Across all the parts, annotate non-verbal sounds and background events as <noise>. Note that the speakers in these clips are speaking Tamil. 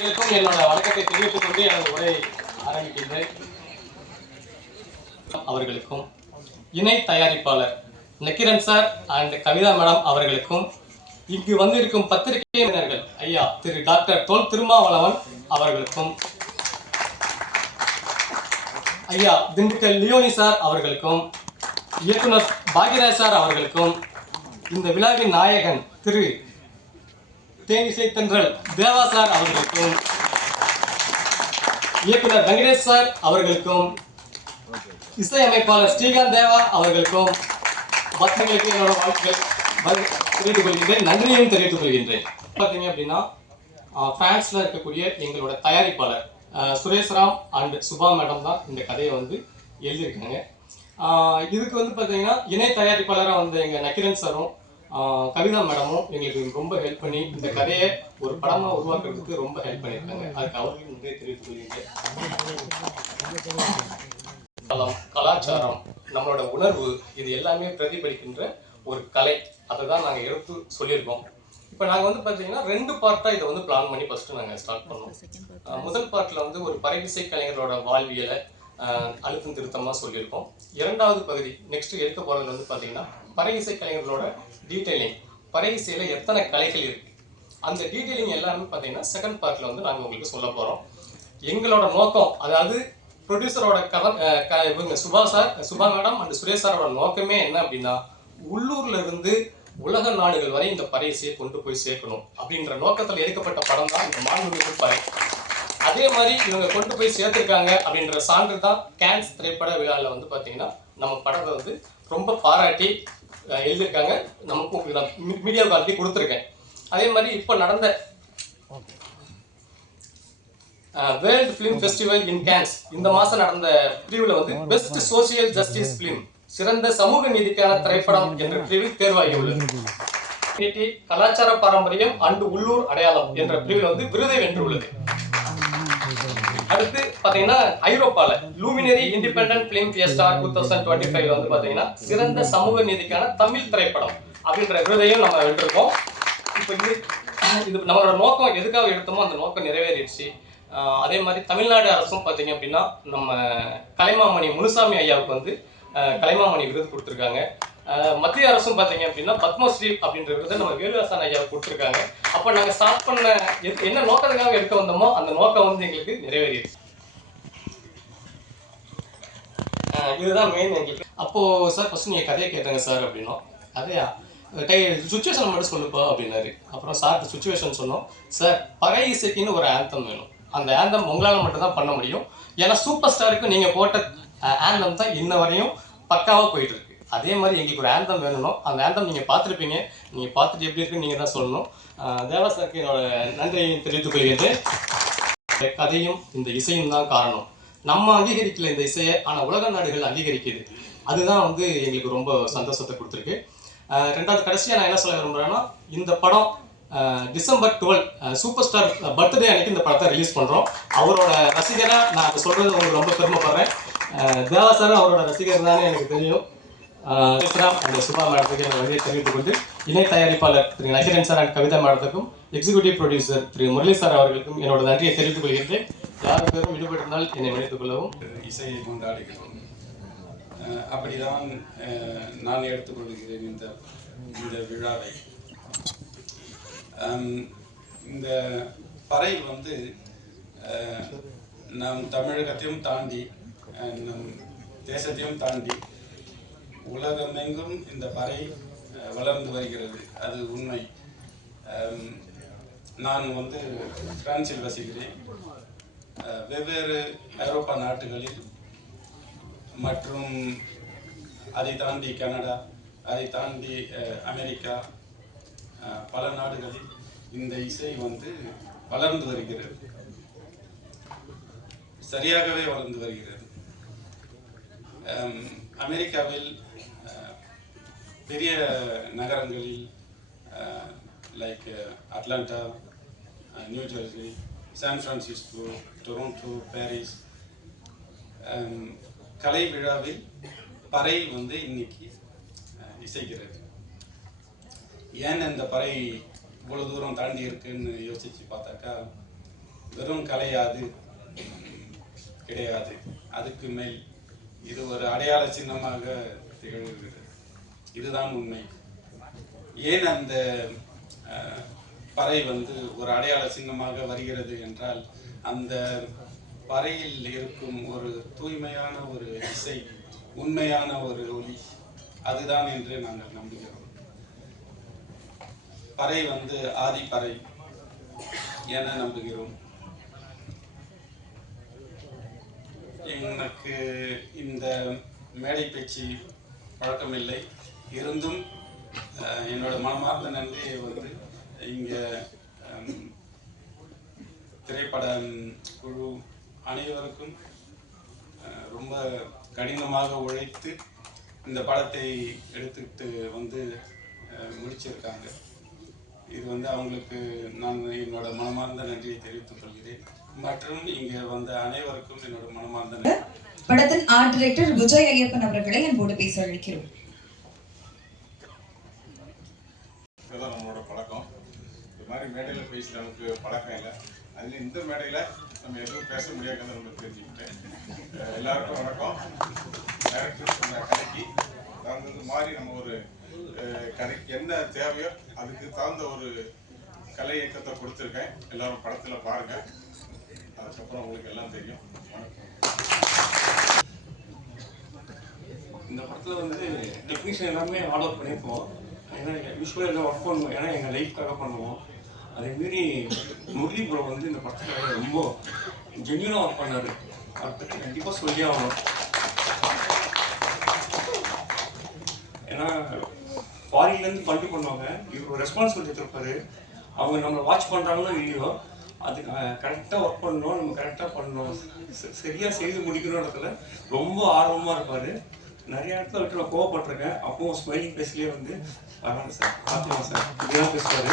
என்னோட வணக்கத்தை தெரிவித்துக் கொண்டு எனது உரையை ஆரம்பிக்கின்றேன். அவர்களுக்கும் இணை தயாரிப்பாளர் Nakkiran sir and Kavitha madam அவர்களுக்கும் இங்கு வந்திருக்கும் பத்திரிகையினர்கள் ஐயா திரு டாக்டர் தோல் திருமாவளவன் அவர்களுக்கும் ஐயா திண்டுக்கல் லியோனி சார் அவர்களுக்கும் இயக்குனர் பாக்யராஜ் சார் அவர்களுக்கும் இந்த விழாவின் நாயகன் திரு தேனிசை தென்றல் தேவா சார் அவர்களுக்கும் இயக்குனர் வெங்கடேஷ் சார் அவர்களுக்கும் இசையமைப்பாளர் ஸ்ரீகாந்த் தேவா அவர்களுக்கும் பக்தர்களுக்கு என்னோட வாழ்த்துக்கள். தெரிவித்துக் கொள்கின்றேன் நன்றியையும் தெரிவித்துக் கொள்கின்றேன் பார்த்தீங்க அப்படின்னா ஆஹ், பிரான்ஸ்ல இருக்கக்கூடிய எங்களோட தயாரிப்பாளர் சுரேஷ்ராம் அண்ட் சுபா மேடம் தான் இந்த கதையை வந்து எழுதியிருக்காங்க. இதுக்கு வந்து பார்த்தீங்கன்னா இணை தயாரிப்பாளராக வந்த எங்கள் நக்கிரன் சாரும் கவிதா மேடமும் எங்களுக்கு ரொம்ப ஹெல்ப் பண்ணி இந்த கதையை ஒரு படமாக உருவாக்குறதுக்கு ரொம்ப ஹெல்ப் பண்ணியிருக்காங்க. அதுக்கு அவர்களுக்கு நன்றி தெரிவித்துக் கொள்கின்றேன் கலம் கலாச்சாரம் நம்மளோட உணர்வு இது எல்லாமே பிரதிபலிக்கின்ற ஒரு கலை. அதை தான் நாங்கள் எடுத்து சொல்லியிருக்கோம். இப்போ நாங்கள் வந்து பார்த்தீங்கன்னா ரெண்டு பார்ட்டாக இதை வந்து பிளான் பண்ணி ஃபஸ்ட்டு நாங்கள் ஸ்டார்ட் பண்ணோம். முதல் பார்ட்டில் வந்து ஒரு பறைவிசை கலைஞரோட வாழ்வியலை அழுத்தம் திருத்தமாக சொல்லியிருக்கோம். இரண்டாவது பகுதி நெக்ஸ்ட் எடுக்க போகிறது வந்து பார்த்தீங்கன்னா பறையிசை கலைஞர்களோட டீட்டெயிலிங் பறையிசையில் எத்தனை கலைகள் இருக்குது அந்த டீட்டெயிலிங் எல்லாமே பார்த்தீங்கன்னா செகண்ட் பார்ட்டில் வந்து நாங்கள் உங்களுக்கு சொல்ல போகிறோம் எங்களோட நோக்கம் அதாவது ப்ரொடியூசரோட கதை க- இவங்க Subha sir Subha madam and Suresh சாரோட நோக்கமே என்ன அப்படின்னா உள்ளூர்ல இருந்து உலக நாடுகள் வரை இந்த பறையசையை கொண்டு போய் சேர்க்கணும் அப்படின்ற நோக்கத்தில் எடுக்கப்பட்ட படம் தான் இந்த மாண்புமிகு பறை அதே மாதிரி இவங்க கொண்டு போய் சேர்த்துருக்காங்க அப்படின்ற சான்று தான் கேன்ஸ் திரைப்பட விழாவில் வந்து பார்த்தீங்கன்னா நம்ம படத்தை வந்து ரொம்ப பாராட்டி எழுதியிருக்காங்க. நமக்கு உங்களுக்கு நான் மீடியா கால்ட்டி கொடுத்துருக்கேன். அதே மாதிரி இப்போ நடந்த world film festival in Cannes இந்த மாசம் நடந்த பிரிவில் வந்து பெஸ்ட் சோசியல் ஜஸ்டிஸ் ஃபிலிம் சிறந்த சமூக நீதிக்கான திரைப்படம் என்ற பிரிவில் தேர்வாகி உள்ளது கலாச்சார பாரம்பரியம் அண்டு உள்ளூர் அடையாளம் என்ற பிரிவில் வந்து விருதை வென்றுள்ளது. அடுத்து பாத்தீங்கன்னா ஐரோப்பால luminary independent film fiesta two thousand twenty ஃபைவ்ல வந்து பாத்தீங்கன்னா சிறந்த சமூக நீதிக்கான தமிழ் திரைப்படம் அப்படின்ற விருதையும் நம்ம வென்றிருக்கோம். இப்போ இது இது நம்மளோட நோக்கம் எதுக்காக எடுத்தோமோ அந்த நோக்கம் நிறைவேறிடுச்சு. அதே மாதிரி தமிழ்நாடு அரசும் பார்த்தீங்க அப்படின்னா நம்ம கலைமாமணி முனுசாமி ஐயாவுக்கு வந்து கலைமாமணி விருது கொடுத்துருக்காங்க. மத்திய அரசும் பார்த்தீங்க அப்படின்னா பத்மஸ்ரீ அப்படின்ற விருதை நம்ம வேலுவாசன் ஐயா கொடுத்துருக்காங்க. அப்போ நாங்கள் ஸ்டார்ட் பண்ண என்ன நோக்கத்துக்காக எடுக்க வந்தோமோ அந்த நோக்கம் வந்து எங்களுக்கு நிறைவேறிடுச்சு இதுதான் மெயின் எங்களுக்கு. அப்போது சார் ஃபஸ்ட் நீங்கள் கதையை கேட்டாங்க சார் அப்படின்னா அதையா டை சுச்சுவேஷன் மட்டும் சொல்லுப்பா அப்படின்னாரு. அப்புறம் சார் சுச்சுவேஷன் சொன்னோம். சார் பகை இசைக்குன்னு ஒரு ஆந்தம் வேணும். அந்த ஆந்தம் உங்களால் மட்டும்தான் பண்ண முடியும். ஏன்னா சூப்பர் ஸ்டாருக்கு நீங்கள் போட்ட ஆந்தம் தான் இன்ன வரையும் பக்காவாக போயிட்டு இருக்கு. அதே மாதிரி எங்களுக்கு ஒரு ஆந்தம் வேணும் அந்த ஆந்தம் நீங்கள் பார்த்துருப்பீங்க. நீங்கள் பார்த்துட்டு எப்படி இருக்குன்னு நீங்கள் தான் சொல்லணும். தேவா சாருக்கு என்னோட நன்றியை தெரிவித்துக் கொள்கிறது. இந்த கதையும் இந்த இசையும் தான் காரணம். நம்ம அங்கீகரிக்கல இந்த இசையை ஆனால் உலக நாடுகள் அங்கீகரிக்குது. அதுதான் வந்து எங்களுக்கு ரொம்ப சந்தோஷத்தை கொடுத்துருக்கு. ரெண்டாவது கடைசியாக நான் என்ன சொல்ல விரும்புகிறேன்னா இந்த படம் December twelve super star birthday அன்னைக்கு இந்த படத்தை ரிலீஸ் பண்ணுறோம் அவரோட ரசிகராக நான் சொல்கிறது உங்களுக்கு ரொம்ப பெருமைப்படுறேன். தேவா சார் அவரோட ரசிகர் தானே எனக்கு தெரியும். பேசுகிறோம் சுபா மேடத்துக்கு என் வழியை தெரிவித்துக் கொண்டு இணை தயாரிப்பாளர் திரு Nakiran sir and Kavitha மேடத்துக்கும் executive producer Thiru Murali sir அவர்களுக்கும் என்னோட நன்றியை தெரிவித்துக் கொள்கின்றேன். யார் பேரும் ஈடுபட்டிருந்தால் என்னை நினைத்துக் கொள்ளவும். இசையை கொண்டாடுகிறோம். அப்படிதான் நான் எடுத்துக்கொள்கிறேன் இந்த இந்த விழாவை. இந்த பறை வந்து நம் தமிழகத்தையும் தாண்டி நம் தேசத்தையும் தாண்டி உலகமெங்கும் இந்த பறை வளர்ந்து வருகிறது. அது உண்மை. நான் வந்து பிரான்சில் வசிக்கிறேன். வெவ்வேறு ஐரோப்பா நாடுகளில் மற்றும் அதை தாண்டி கனடா அதை தாண்டி அமெரிக்கா பல நாடுகளில் இந்த இசை வந்து வளர்ந்து வருகிறது. சரியாகவே வளர்ந்து வருகிறது. அமெரிக்காவில் பெரிய நகரங்களில் like Atlanta New Jersey San Francisco Toronto Paris கலை விழாவில் பறை வந்து இன்னைக்கு இசைக்கிறது. ஏன் இந்த பறை இவ்வளோ தூரம் தாண்டி இருக்குன்னு யோசித்து பார்த்தாக்கா வெறும் கலையாது கிடையாது. அதுக்கு மேல் இது ஒரு அடையாள சின்னமாக திகழ்கிறது. இதுதான் உண்மை. ஏன் அந்த பறை வந்து ஒரு அடையாள சின்னமாக வருகிறது என்றால் அந்த பறையில் இருக்கும் ஒரு தூய்மையான ஒரு இசை உண்மையான ஒரு ஒளி அதுதான் என்று நாங்கள் நம்புகிறோம். பறை வந்து ஆதிப்பறை என நம்புகிறோம். எனக்கு இந்த மேடை பேச்சு பழக்கமில்லை. இருந்தும் என்னோட மனமார்ந்த நன்றியை வந்து இங்கே திரைப்பட குழு அனைவருக்கும் ரொம்ப கடினமாக உழைத்து இந்த படத்தை எடுத்துக்கிட்டு வந்து முடிச்சிருக்காங்க. இது வந்து அவங்களுக்கு நான் என்னோட மனமார்ந்த நன்றியை தெரிவித்துக் கொள்கிறேன். மற்றும் இங்கே வந்த அனைவருக்கும் என்னோட மனமார்ந்த படத்தின் ஆர்ட் டைரக்டர் விஜய் ஐயப்பன் அவர்களை அன்போடு பேச அழைக்கிறோம் இதுதான் நம்மளோட பழக்கம் இது மாதிரி மேடையில் பேசி நமக்கு பழக்கம் இல்லை. அதில் இந்த மேடையில் நம்ம எதுவும் பேச முடியாதுன்னு நம்ம தெரிஞ்சுக்கிட்டேன். எல்லாருக்கும் வணக்கம். டேரக்டர் சொன்ன கதைக்கு தகுந்தது மாதிரி நம்ம ஒரு அஹ், கதைக்கு என்ன தேவையோ அதுக்கு தகுந்த ஒரு கலை இயக்கத்தை கொடுத்துருக்கேன். எல்லாரும் படத்தில் பாருங்க. அதுக்கப்புறம் உங்களுக்கு எல்லாம் தெரியும். வணக்கம். இந்த படத்தில் வந்து டெக்னீஷியன் எல்லாமே ஆர்டர் பண்ணியிருக்கோம் ஏன்னா யூஸ்வலாக எல்லாம் ஒர்க் பண்ணுவோம். ஏன்னா எங்கள் லைஃப்காக பண்ணுவோம். அதே மாரி முரளி ப்ரோ வந்து இந்த படத்துக்காக ரொம்ப ஜென்யூனாக ஒர்க் பண்ணார். அதை பற்றி கண்டிப்பாக சொல்லி ஆகணும். ஏன்னா ஃபாரின்லேருந்து ஃபண்டு பண்ணுவாங்க. இவர் ரெஸ்பான்சிபிலிட்டி எடுத்துருப்பாரு அவங்க நம்மளை வாட்ச் பண்ணுறாங்களோ இல்லையோ அது கரெக்டாக ஒர்க் பண்ணணும் நம்ம கரெக்டாக பண்ணணும். சரியாக செய்து முடிக்கணும் இடத்துல ரொம்ப ஆர்வமாக இருப்பார். நிறைய இடத்துல விட்டு கோவப்பட்டிருக்கேன். அப்பவும் ஸ்மைலிங் ஃபேஸ்லேயே வந்து பரவாயில்ல சார். பார்த்துக்கலாம் சார். இப்படிதான் பேசுவார்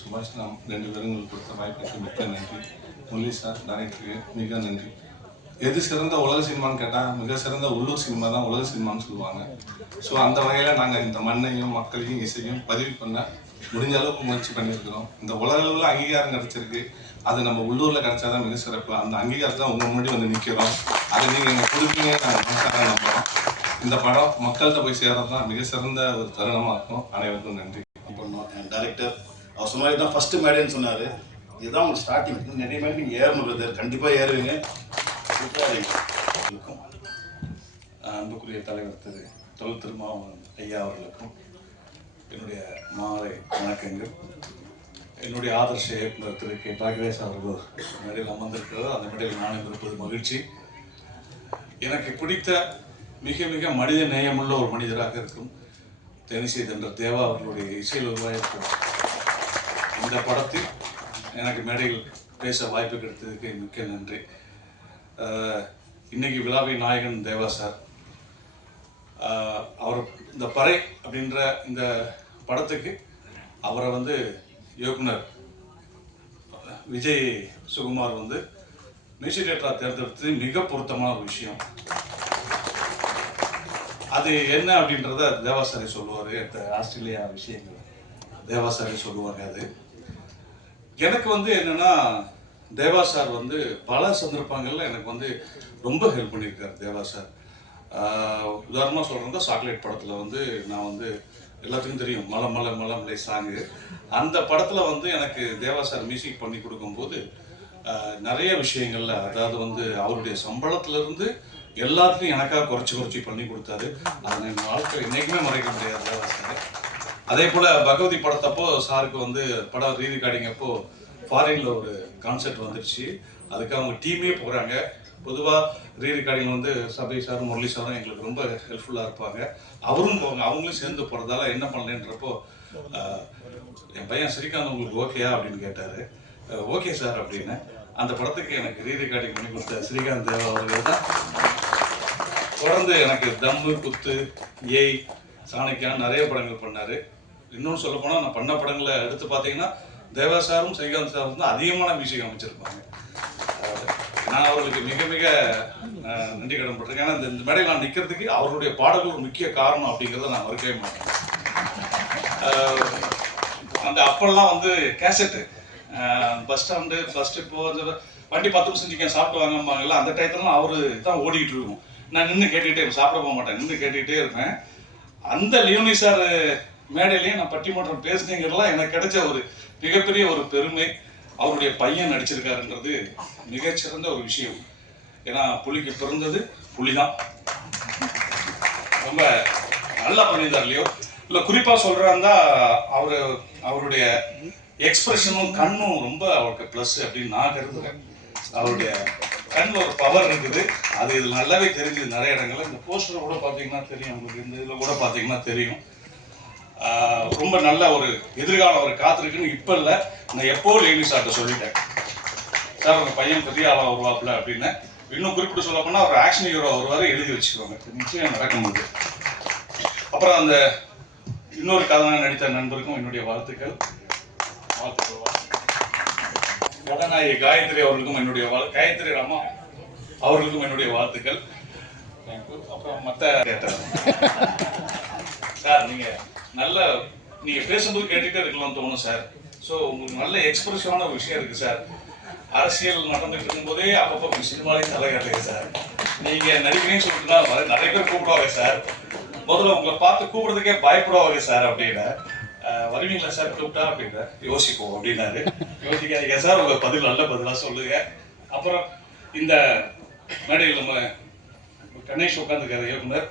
சுபாஷ் நாம் ரெண்டு பேரும் உங்களுக்கு கொடுத்த வாய்ப்புக்கு மிக்க நன்றி. முரளி சார் டைரக்டருக்கு மிக நன்றி. எது சிறந்த உலக சினிமான்னு கேட்டால் மிக சிறந்த உள்ளூர் சினிமா தான் உலக சினிமான்னு சொல்லுவாங்க. ஸோ அந்த வகையில் நாங்கள் இந்த மண்ணையும் மக்களையும் இசையும் பதிவு பண்ண முடிஞ்ச அளவுக்கு முயற்சி பண்ணியிருக்கிறோம். இந்த உலக அளவில் அங்கீகாரம் கிடைச்சிருக்கு. அது நம்ம உள்ளூரில் கிடைச்சாதான் மிக சிறப்பு. அந்த அங்கீகாரத்தை தான் உங்கள் முன்னாடி வந்து நிற்கிறோம் அதை நீங்கள் எங்கள் கொடுப்பீங்க நாங்கள் மனசார நம்புகிறோம் இந்த படம் மக்கள்கிட்ட போய் சேர்றது தான் மிக சிறந்த ஒரு தருணமாக இருக்கும். அனைவருக்கும் நன்றி. பண்ணோம் என் டேரக்டர் அவர் சொன்ன தான் ஃபஸ்ட்டு மேடைன்னு சொன்னார். இதுதான் உங்களுக்கு ஸ்டார்டிங் நிறைய மேடம் நீங்கள் ஏறணும் பிரதர் கண்டிப்பாக ஏறுவீங்க. இருக்கும் அன்புக்குரிய தலைவர் திரு தொழில் திருமாவளவன் ஐயா அவர்களுக்கும் என்னுடைய மாலை வணக்கங்கள். என்னுடைய ஆதர்ஷ இயக்குனர் திரு கே. பாகவேஷ் அவர்கள் மேடையில் அமர்ந்திருக்கிறது அந்த மேடையில் நானும் இருப்பது மகிழ்ச்சி. எனக்கு பிடித்த மிக மிக மனித நேயமுள்ள ஒரு மனிதராக இருக்கும் தெனிசை தேவா அவர்களுடைய இசையில் உருவாயிருக்கும் இந்த படத்தில் எனக்கு மேடையில் பேச வாய்ப்பு கிடைத்ததுக்கு மிக்க நன்றி. இன்னைக்கு விழாவை நாயகன் தேவா சார். அவர் இந்த பறை அப்படின்ற இந்த படத்துக்கு அவரை வந்து இயக்குனர் விஜய் சுகுமார் வந்து மியூசிக் டேரக்டராக தேர்ந்தெடுத்தது மிக பொருத்தமான ஒரு விஷயம். அது என்ன அப்படின்றத தேவாசாரி சொல்லுவார் இந்த ஆஸ்திரேலியா விஷயங்கள். தேவாசாரி சொல்லுவாங்க அது. எனக்கு வந்து என்னென்னா தேவா சார் வந்து பல சந்தர்ப்பங்களில் எனக்கு வந்து ரொம்ப ஹெல்ப் பண்ணியிருக்கார் தேவா சார் உதாரணமாக சொல்கிறதா சாக்லேட் படத்தில் வந்து நான் வந்து எல்லாத்துக்கும் தெரியும் மலை மலை மலை மலை சாங்கு அந்த படத்தில் வந்து எனக்கு தேவா சார் மியூசிக் பண்ணி கொடுக்கும்போது நிறைய விஷயங்கள்ல அதாவது வந்து அவருடைய சம்பளத்திலிருந்து எல்லாத்துலையும் எனக்காக குறைச்சி குறைச்சி பண்ணி கொடுத்தாரு. அதை என் வாழ்க்கை என்றைக்குமே மறைக்க முடியாது தேவா சார் அதே போல் பகவதி படத்தப்போ சாருக்கு வந்து படம் ரீ ரெக்கார்டிங் அப்போ ஒரு கான்செர்ட் வந்துருச்சு. அதுக்கு அவங்க டீமே போகிறாங்க பொதுவாக ரீ ரெக்கார்டிங் வந்து சபை சாரும் முரளி சாரும் எங்களுக்கு ரொம்ப ஹெல்ப்ஃபுல்லாக இருப்பாங்க. அவரும் போவாங்க. அவங்களும் சேர்ந்து போகிறதால என்ன பண்ணலன்றப்போ என் பையன் ஸ்ரீகாந்த் உங்களுக்கு ஓகேயா அப்படின்னு கேட்டார். ஓகே சார் அப்படின்னு. அந்த படத்துக்கு எனக்கு ரீ ரெக்கார்டிங் பண்ணி கொடுத்த ஸ்ரீகாந்த் தேவா அவர்கள் தான். தொடர்ந்து எனக்கு தம்மு குத்து ஏய் சாணக்கியான் நிறைய படங்கள் பண்ணார். இன்னொன்று சொல்ல போனால் நான் பண்ண படங்களை எடுத்து பார்த்தீங்கன்னா தேவா சாரும் ஸ்ரீகாந்த் சாரும் தான் அதிகமான மியூசிக் அமைச்சிருப்பாங்க. நான் அவர்களுக்கு மிக மிக நன்றி கடன் பட்டிருக்கேன் ஏன்னா இந்த மேடையில் நான் நிற்கிறதுக்கு அவருடைய பாடல்கள் ஒரு முக்கிய காரணம் அப்படிங்கிறத நான் மறுக்கவே மாட்டேன். அந்த அப்பெல்லாம் வந்து கேசட்டு. பஸ் ஸ்டாண்டு பஸ் இப்போ அந்த வண்டி பத்து நிமிஷம் நிற்க சாப்பிட்டு வாங்கம்பாங்கல்ல அந்த டயத்துலாம் அவரு தான் ஓடிக்கிட்டு இருக்கும். நான் நின்று கேட்டுக்கிட்டே சாப்பிட போக மாட்டேன். நின்று கேட்டுக்கிட்டே இருப்பேன். அந்த லியோனி சார் மேடையிலேயே நான் பட்டிமன்றம் பேசுனேங்கிறதுலாம் எனக்கு கிடைச்ச ஒரு மிகப்பெரிய ஒரு பெருமை. அவருடைய பையன் நடிச்சிருக்காருன்றது மிகச்சிறந்த ஒரு விஷயம். ஏன்னா புலிக்கு பிறந்தது புலிதான். ரொம்ப நல்லா பண்ணியிருந்தார் இல்லையோ இல்லை குறிப்பாக சொல்கிறாருந்தா அவர் அவருடைய எக்ஸ்பிரஷனும் கண்ணும் ரொம்ப அவருக்கு ப்ளஸ் அப்படின்னு நான் கருதுகிறேன் அவருடைய கண்ணில் ஒரு பவர் இருக்குது. அது இது நல்லாவே தெரிஞ்சுது. நிறைய இடங்கள்ல. இந்த போஸ்டர் கூட பார்த்தீங்கன்னா தெரியும். உங்களுக்கு இந்த இதில் கூட பார்த்தீங்கன்னா தெரியும். ரொம்ப நல்ல ஒரு எதிர்காலம் அவர் காத்திருக்குன்னு இப்போ இல்லை. நான் எப்போ லேனி சார்ட்ட சொல்லிட்டேன். சார் உங்க பையன் பெரிய ஆளா வருவாப்புல அப்படின்னு. இன்னும் குறிப்பிட்டு சொல்ல போனா அவர் ஆக்ஷன் ஹீரோ வருவாரு எழுதி வச்சுக்கோங்க நிச்சயம் நடக்க முடியும் அப்புறம் அந்த இன்னொரு கதாநாயகன் நடித்த நண்பருக்கும் என்னுடைய வாழ்த்துக்கள். வாழ்த்துக்கள். கதாநாயகி காயத்ரி அவர்களுக்கும் என்னுடைய வாழ் காயத்ரி ராமா அவர்களுக்கும் என்னுடைய வாழ்த்துக்கள். அப்புறம் மற்ற <laughs> சார் நீங்க நல்ல நீங்க பேசும்போது கேட்டுட்டே இருக்கலாம் தோணும் சார் ஸோ உங்களுக்கு நல்ல எக்ஸ்பிரஷனான ஒரு விஷயம் இருக்கு சார் அரசியல் நடந்துட்டு இருக்கும்போதே அப்பப்போ சினிமாலையும் தலையாட்டுங்க சார் நீங்க நடிக்கிறீங்கன்னு சொல்லிட்டுனா நிறைய பேர் கூப்பிடுவாங்க சார் முதல்ல உங்களை பார்த்து கூப்பிடுறதுக்கே பயப்படுவாங்க சார் அப்படின்னு வருவீங்களா சார் கூப்பிட்டா? அப்படின்னு யோசிப்போம் அப்படின்னாரு. யோசிக்காதீங்க சார் உங்க பதில் நல்ல பதிலா சொல்லுங்க. அப்புறம் இந்த மேடையில் நம்ம கணேஷ் உட்காந்துருக்காரு இயக்குனர்.